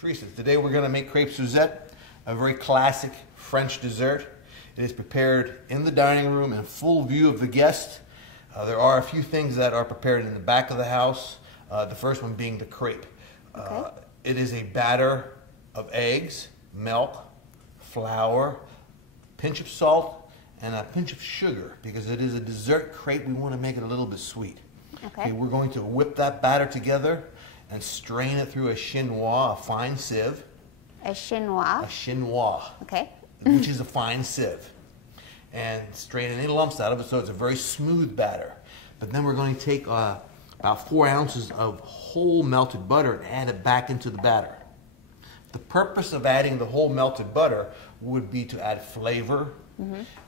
Teresa, today we're going to make crêpes Suzette, a very classic French dessert. It is prepared in the dining room in full view of the guest. There are a few things that are prepared in the back of the house, the first one being the crepe. Okay. It is a batter of eggs, milk, flour, pinch of salt, and a pinch of sugar. Because it is a dessert crepe, we want to make it a little bit sweet. Okay. We're going to whip that batter together and strain it through a chinois, a fine sieve. A chinois. A chinois. Okay. Which is a fine sieve. And strain any lumps out of it so it's a very smooth batter. But then we're going to take about 4 ounces of whole melted butter and add it back into the batter. The purpose of adding the whole melted butter would be to add flavor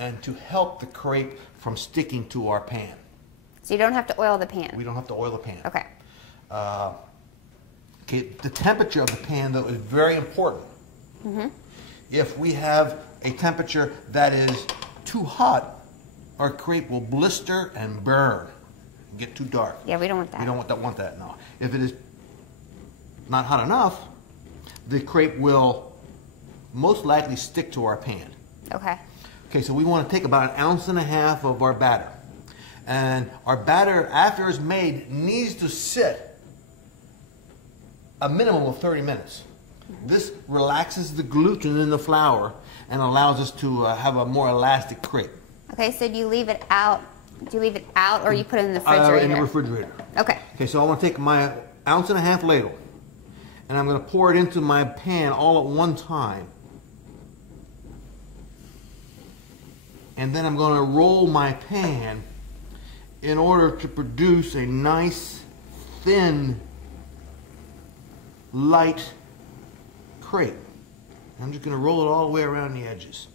and to help the crepe from sticking to our pan. So you don't have to oil the pan. We don't have to oil the pan. Okay. Okay, the temperature of the pan, though, is very important. If we have a temperature that is too hot, our crepe will blister and burn and get too dark. Yeah, we don't want that. We don't want that, no. If it is not hot enough, the crepe will most likely stick to our pan. Okay. Okay, so we want to take about 1.5 ounces of our batter. And our batter, after it's made, needs to sit a minimum of 30 minutes. This relaxes the gluten in the flour and allows us to have a more elastic crepe. Okay, so do you leave it out? Do you leave it out or you put it in the refrigerator? In the refrigerator. Okay. Okay, so I want to take my 1.5 ounce ladle and I'm going to pour it into my pan all at one time. And then I'm going to roll my pan in order to produce a nice, thin, light crepe. I'm just going to roll it all the way around the edges.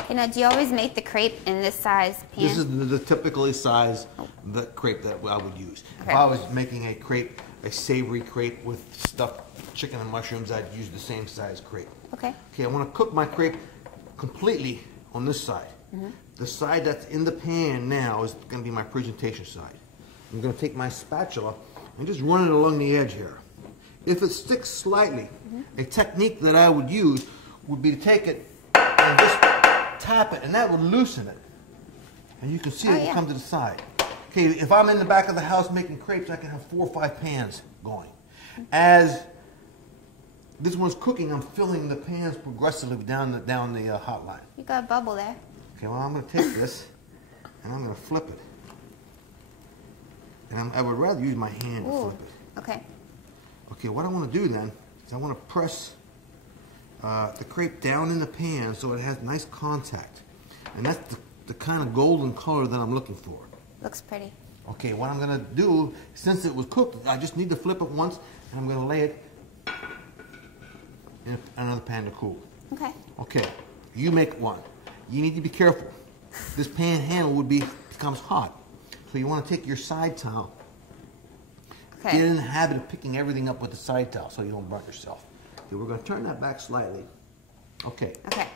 Okay, now do you always make the crepe in this size pan? This is the typically size the crepe that I would use. Okay. If I was making a crepe, a savory crepe with stuffed chicken and mushrooms, I'd use the same size crepe. Okay. Okay, I want to cook my crepe completely on this side. The side that's in the pan now is going to be my presentation side. I'm going to take my spatula and just run it along the edge here. If it sticks slightly, a technique that I would use would be to take it and just tap it, and that would loosen it. And you can see it come to the side. Okay, if I'm in the back of the house making crepes, I can have 4 or 5 pans going. As this one's cooking, I'm filling the pans progressively down the hot line. You got a bubble there. Okay, well, I'm going to take this and I'm going to flip it. And I would rather use my hand to flip it. Okay. Okay, what I want to do then is I want to press the crepe down in the pan so it has nice contact. And that's the kind of golden color that I'm looking for. Looks pretty. Okay, what I'm going to do, since it was cooked, I just need to flip it once and I'm going to lay it in another pan to cool. Okay. Okay, you make one. You need to be careful. This pan handle becomes hot. So you want to take your side towel. Okay. Get in the habit of picking everything up with the side towel so you don't burn yourself. Okay, we're going to turn that back slightly. Okay. Okay.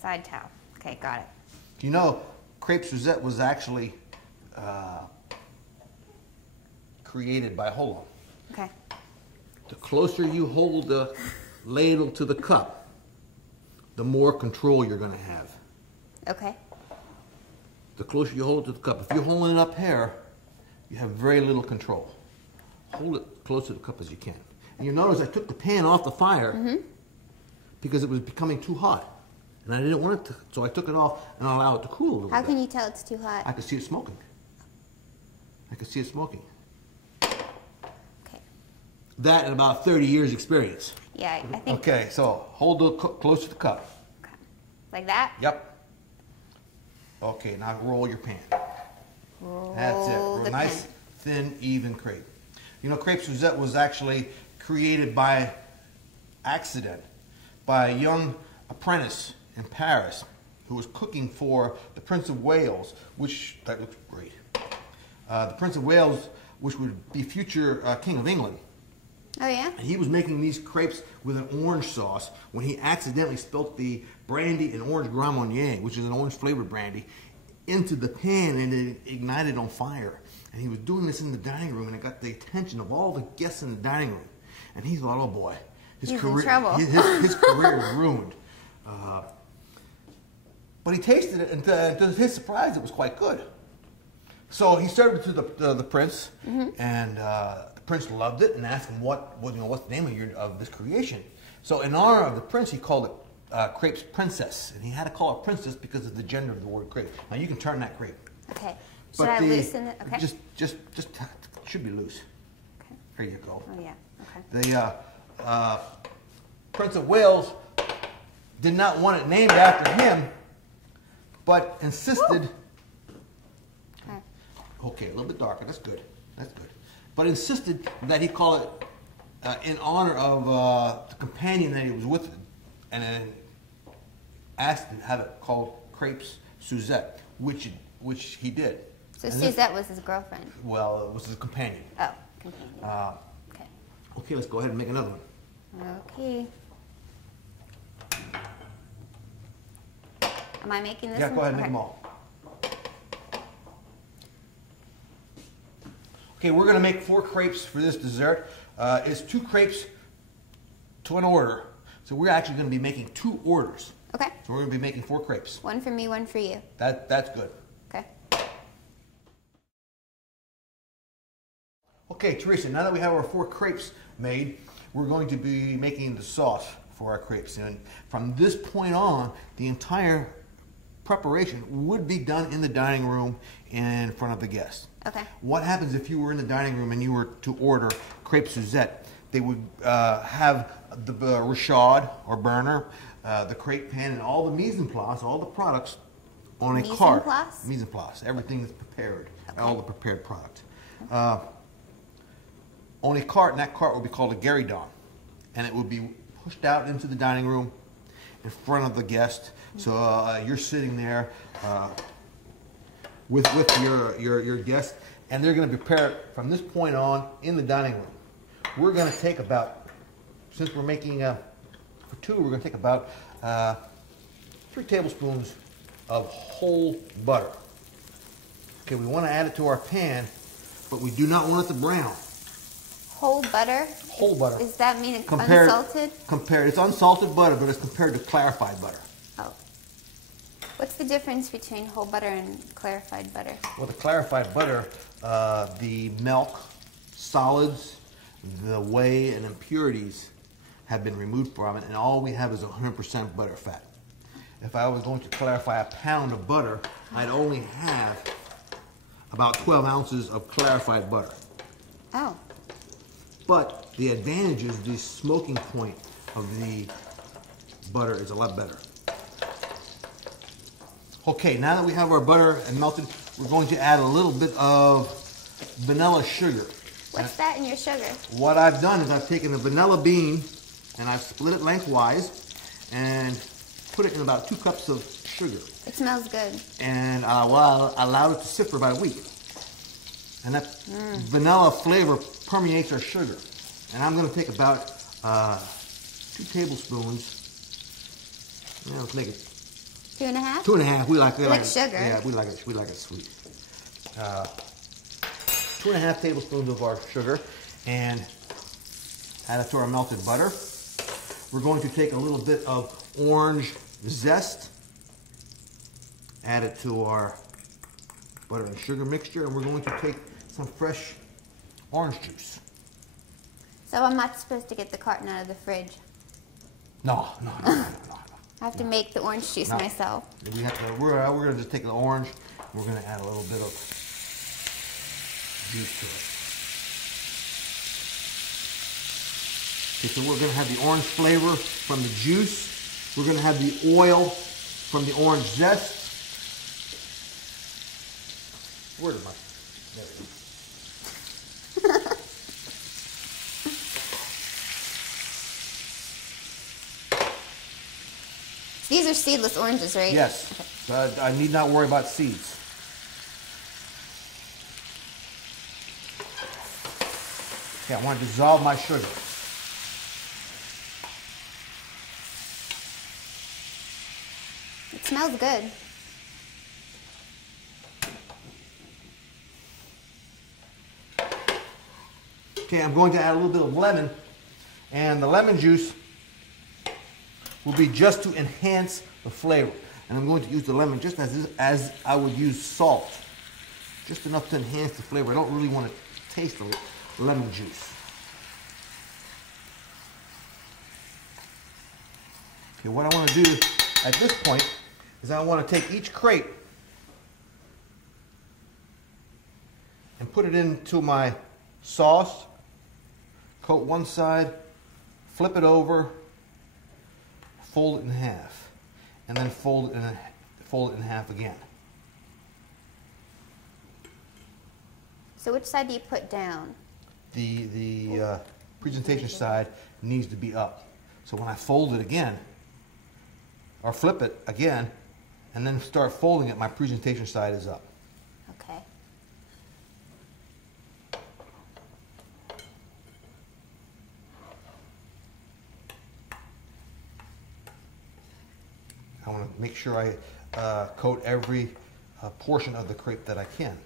Side towel. Okay, got it. You know, Crêpes Suzette was actually created by, hold on. Okay. The closer you hold the ladle to the cup, the more control you're going to have. Okay. The closer you hold it to the cup. If you're holding it up here, you have very little control. Hold it close to the cup as you can. And you notice I took the pan off the fire because it was becoming too hot. And I didn't want it to, so I took it off and allowed it to cool a little bit. How can you tell it's too hot? I could see it smoking. I could see it smoking. Okay. That and about 30 years experience. Yeah, I think. Okay, so hold it close to the cup. Okay. Like that? Yep. Okay, now roll your pan. Roll That's it. the Nice, pan. thin, even crepe. You know, Crêpes Suzette was actually created by accident by a young apprentice in Paris who was cooking for the Prince of Wales, which, that looks great. The Prince of Wales, which would be future King of England. Oh, yeah? And he was making these crepes with an orange sauce when he accidentally spilt the brandy and orange Grand Marnier, which is an orange flavored brandy, into the pan and it ignited on fire. And he was doing this in the dining room and it got the attention of all the guests in the dining room. and he thought, oh boy, He's in trouble. his career is ruined. But he tasted it, and to his surprise, it was quite good. So he served it to the prince, and the prince loved it and asked him what's the name of this creation. So in honor of the prince, he called it Crêpes Princess, and he had to call it princess because of the gender of the word crepe. Now you can turn that crepe. Okay. Should I loosen it? Okay. Just should be loose. Okay. There you go. Oh yeah. Okay. The Prince of Wales did not want it named after him, but insisted. Woo! Okay, a little bit darker. That's good. That's good. But insisted that he call it in honor of the companion that he was with, and then asked to have it called Crêpes Suzette, which he did. So Suzette was his girlfriend. Well, it was his companion. Oh, companion. Okay. Okay, let's go ahead and make another one. Okay. Am I making this Yeah, one? go ahead and make them all. Okay, we're going to make 4 crepes for this dessert. It's 2 crepes to an order. So we're actually going to be making 2 orders. Okay. So we're going to be making 4 crepes. One for me, one for you. That's good. Okay. Okay, Teresa, now that we have our 4 crepes made, we're going to be making the sauce for our crepes. And from this point on, the entire preparation would be done in the dining room in front of the guests. Okay. What happens if you were in the dining room and you were to order Crêpes Suzette? They would have the rechaude or burner, the crepe pan, and all the mise en place, all the products on a cart. Mise en place. Everything is prepared. Okay. All the prepared products. On a cart, and that cart would be called a guéridon, and it would be pushed out into the dining room in front of the guest. So you're sitting there with your guests, and they're going to prepare it from this point on in the dining room. We're going to take about, since we're making for 2, we're going to take about 3 tablespoons of whole butter. Okay, we want to add it to our pan, but we do not want it to brown. Whole butter? Whole butter. Does that mean it's unsalted? It's unsalted butter, but it's compared to clarified butter. Oh. What's the difference between whole butter and clarified butter? Well, the clarified butter, the milk, solids, the whey, and impurities have been removed from it, and all we have is 100% butter fat. If I was going to clarify a pound of butter, I'd only have about 12 ounces of clarified butter. Oh. But the advantage is the smoking point of the butter is a lot better. Okay, now that we have our butter and melted, we're going to add a little bit of vanilla sugar. What's that in your sugar? What I've done is I've taken a vanilla bean and I've split it lengthwise and put it in about 2 cups of sugar. It smells good. And I allowed it to sit for about a week. And that vanilla flavor permeates our sugar. And I'm going to take about 2 tablespoons. Yeah, let's make it 2.5? 2.5. We like sugar. Yeah, we like it sweet. 2.5 tablespoons of our sugar, and add it to our melted butter. We're going to take a little bit of orange zest, add it to our butter and sugar mixture, and we're going to take some fresh orange juice. So I'm not supposed to get the carton out of the fridge? No. I have to make the orange juice myself. We're going to just take the orange, and we're going to add a little bit of juice to it. Okay, so we're going to have the orange flavor from the juice. We're going to have the oil from the orange zest. Where am I? There we go. These are seedless oranges, right? Yes. Okay. I need not worry about seeds. Okay, I want to dissolve my sugar. It smells good. Okay, I'm going to add a little bit of lemon And the lemon juice will be just to enhance the flavor. And I'm going to use the lemon just as I would use salt. Just enough to enhance the flavor. I don't really want to taste the lemon juice. Okay, what I want to do at this point is I want to take each crepe and put it into my sauce, coat one side, flip it over, fold it in half, and then fold it in half again. So which side do you put down? The presentation side needs to be up. So when I fold it again, or flip it again, and then start folding it, my presentation side is up. Okay. I want to make sure I coat every portion of the crepe that I can.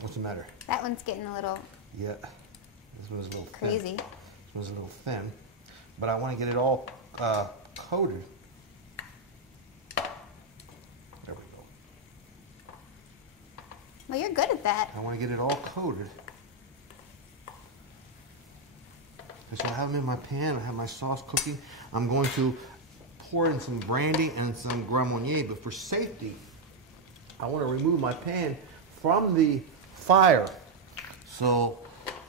What's the matter? That one's getting a little Yeah. This one's a little crazy. Thin. This one's a little thin, but I want to get it all coated. There we go. Well, you're good at that. I want to get it all coated. So I have them in my pan. I have my sauce cooking. I'm going to pour in some brandy and some Grand Marnier, but for safety, I want to remove my pan from the fire, so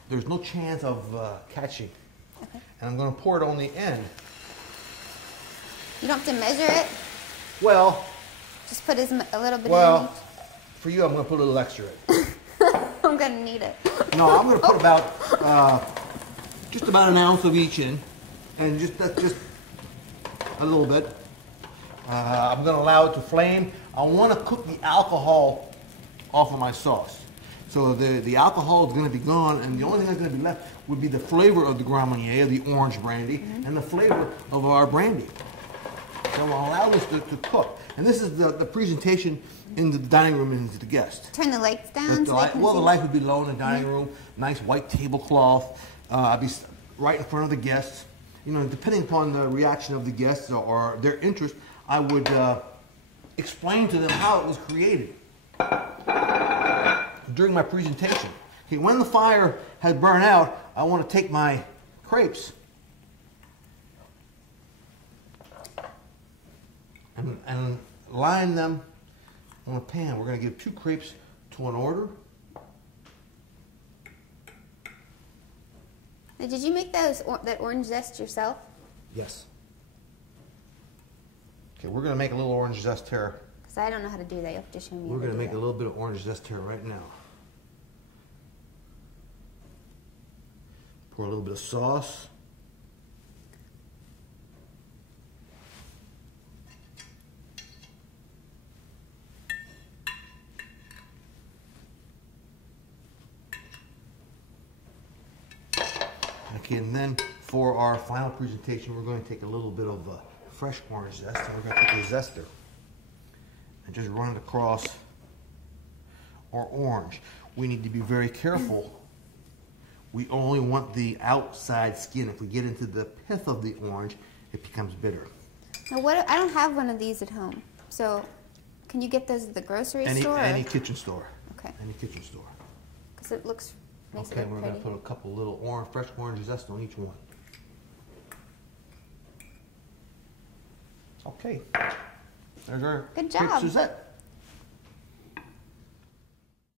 there's no chance of catching. Okay. And I'm going to pour it on the end. You don't have to measure it? Well, Just put a little bit in well, for you, I'm going to put a little extra in. I'm going to need it. No, I'm going to put about just about an ounce of each in, and that's just a little bit. I'm going to allow it to flame. I want to cook the alcohol off of my sauce. So the alcohol is going to be gone, and the only thing that's going to be left would be the flavor of the Grand Marnier, the orange brandy, and the flavor of our brandy. So I'll allow this to cook. And this is the presentation in the dining room and to the guests. Turn the lights down so they can well, see. the light would be low in the dining room, nice white tablecloth. I'd be right in front of the guests. You know, depending upon the reaction of the guests or their interest, I would explain to them how it was created during my presentation. Okay, when the fire has burned out, I want to take my crepes and line them on a pan. We're going to give 2 crepes to an order. Now, did you make that orange zest yourself? Yes. Okay, we're going to make a little orange zest here. Because I don't know how to do that. You have to show me. We're going to make a little bit of orange zest here right now. Pour a little bit of sauce. Okay, and then for our final presentation, we're going to take a little bit of fresh orange zest, and we're going to take a zester and just run it across our orange. We need to be very careful. We only want the outside skin. If we get into the pith of the orange, it becomes bitter. Now, I don't have one of these at home. So, can you get those at the grocery store? Any kitchen store. Okay. Any kitchen store. Because it makes it look Okay, we're going pretty. to put a couple little fresh orange zest on each one. Okay. There's our Good Crêpes job. Suzette.